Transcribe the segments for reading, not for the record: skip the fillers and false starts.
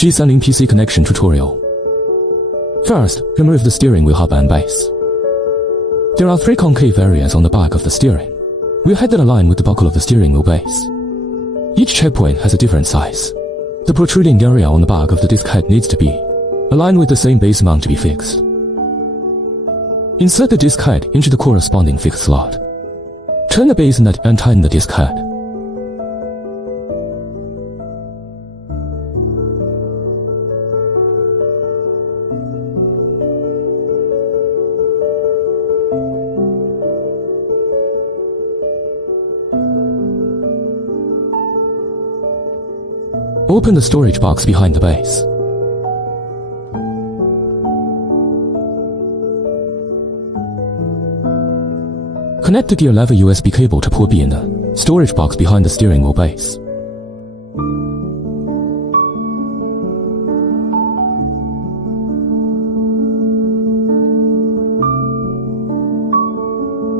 G30 PC connection tutorial. First, remove the steering wheel hub and base. There are 3 concave areas on the back of the steering wheel head that align with the buckle of the steering wheel base. Each checkpoint has a different size. The protruding area on the back of the disc head needs to be aligned with the same base mount to be fixed. Insert the disc head into the corresponding fixed slot. Turn the base nut and tighten the disc head. Open the storage box behind the base. Connect the gear lever USB cable to port B in the storage box behind the steering wheel base.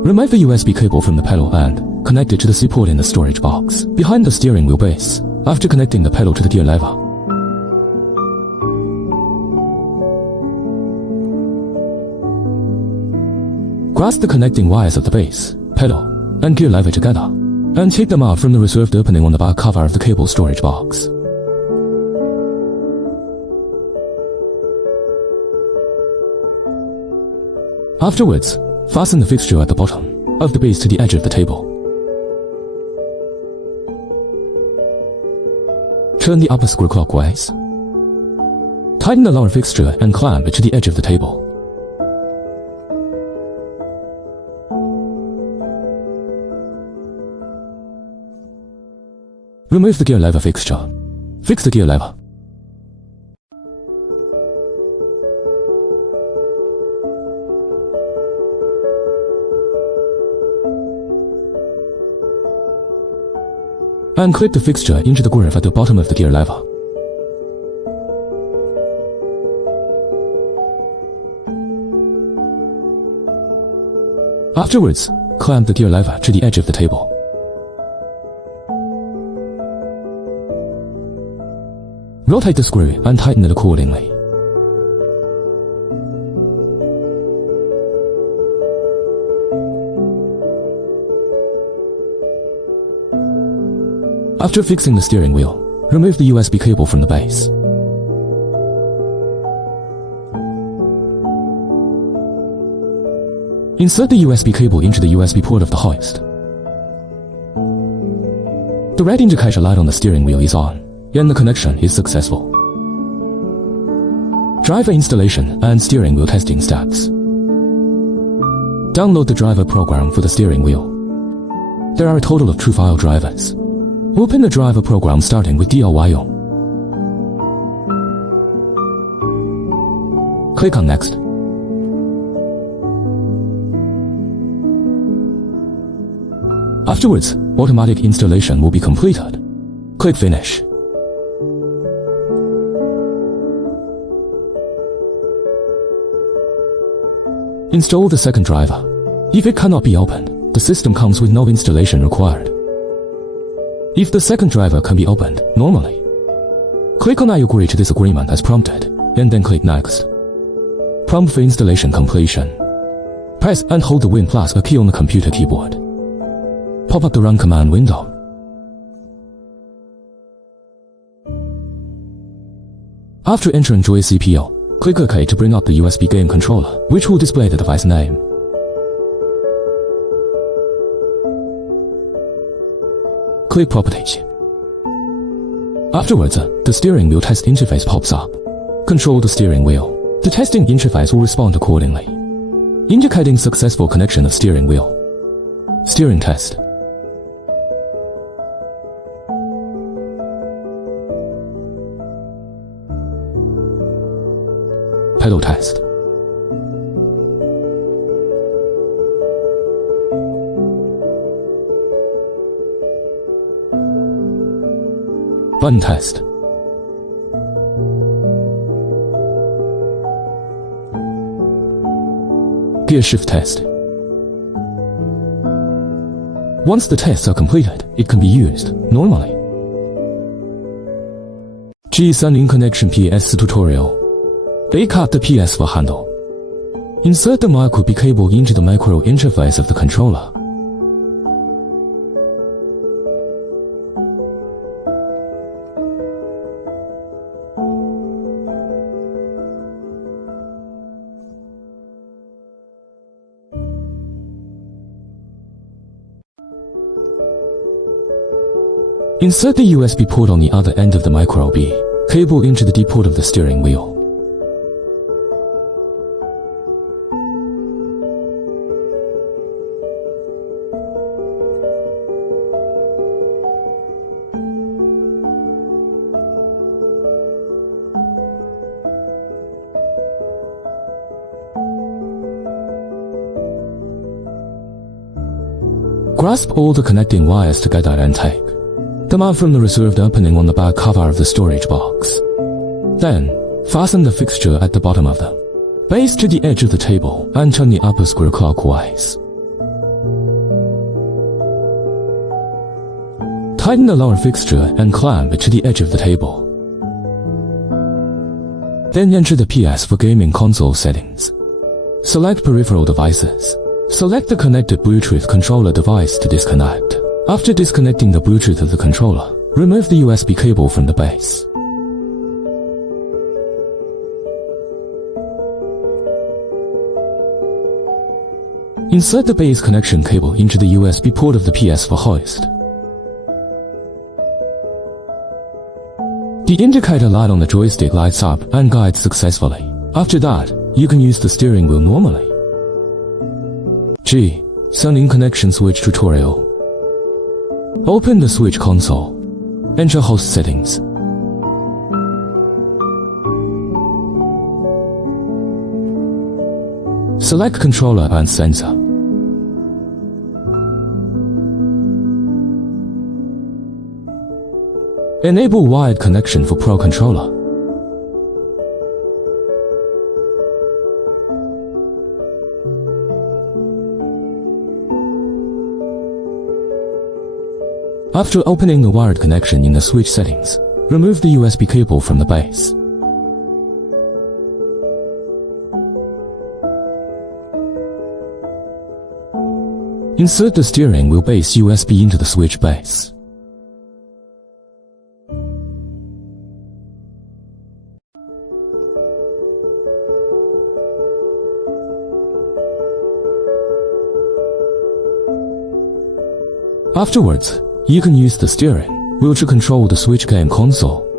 Remove the USB cable from the pedal and connect it to the C port in the storage box behind the steering wheel base after connecting the pedal to the gear lever. Grasp the connecting wires of the base, pedal, and gear lever together, and take them out from the reserved opening on the back cover of the cable storage box. Afterwards, fasten the fixture at the bottom of the base to the edge of the table. Turn the upper screw clockwise. Tighten the lower fixture and clamp it to the edge of the table. Remove the gear lever fixture. Fix the gear lever. And clip the fixture into the groove at the bottom of the gear lever. Afterwards, clamp the gear lever to the edge of the table. Rotate the screw and tighten it accordingly. After fixing the steering wheel, remove the USB cable from the base. Insert the USB cable into the USB port of the hoist. The red indicator light on the steering wheel is on, and the connection is successful. Driver installation and steering wheel testing steps. Download the driver program for the steering wheel. There are a total of 2 file drivers. Open the driver program starting with DOYO. Click on Next. Afterwards, automatic installation will be completed. Click Finish. Install the second driver. If it cannot be opened, the system comes with no installation required. If the second driver can be opened normally, click on I agree to this agreement as prompted, and then click Next. Prompt for installation completion. Press and hold the Win plus a key on the computer keyboard. Pop up the Run command window. After entering DOYO CPU, click OK to bring up the USB game controller, which will display the device name. Click Properties. Afterwards, the steering wheel test interface pops up. Control the steering wheel. The testing interface will respond accordingly, indicating successful connection of steering wheel. Steering test. Pedal test. Button test. Gear shift test. Once the tests are completed, it can be used normally. G30 connection PS tutorial. Cut the PS4 handle. Insert the micro B cable into the micro interface of the controller. Insert the USB port on the other end of the micro B cable into the D port of the steering wheel. Grasp all the connecting wires together and take them out from the reserved opening on the back cover of the storage box. Then, fasten the fixture at the bottom of the base to the edge of the table and turn the upper screw clockwise. Tighten the lower fixture and clamp it to the edge of the table. Then enter the PS4 gaming console settings. Select peripheral devices. Select the connected Bluetooth controller device to disconnect. After disconnecting the Bluetooth of the controller, remove the USB cable from the base. Insert the base connection cable into the USB port of the PS4 hoist. The indicator light on the joystick lights up and guides successfully. After that, you can use the steering wheel normally. G30 connection switch tutorial. Open the switch console. Enter host settings. Select controller and sensor. Enable wired connection for Pro controller. After opening the wired connection in the switch settings, remove the USB cable from the base. Insert the steering wheel base USB into the switch base. Afterwards, you can use the steering wheel to control the switch game console.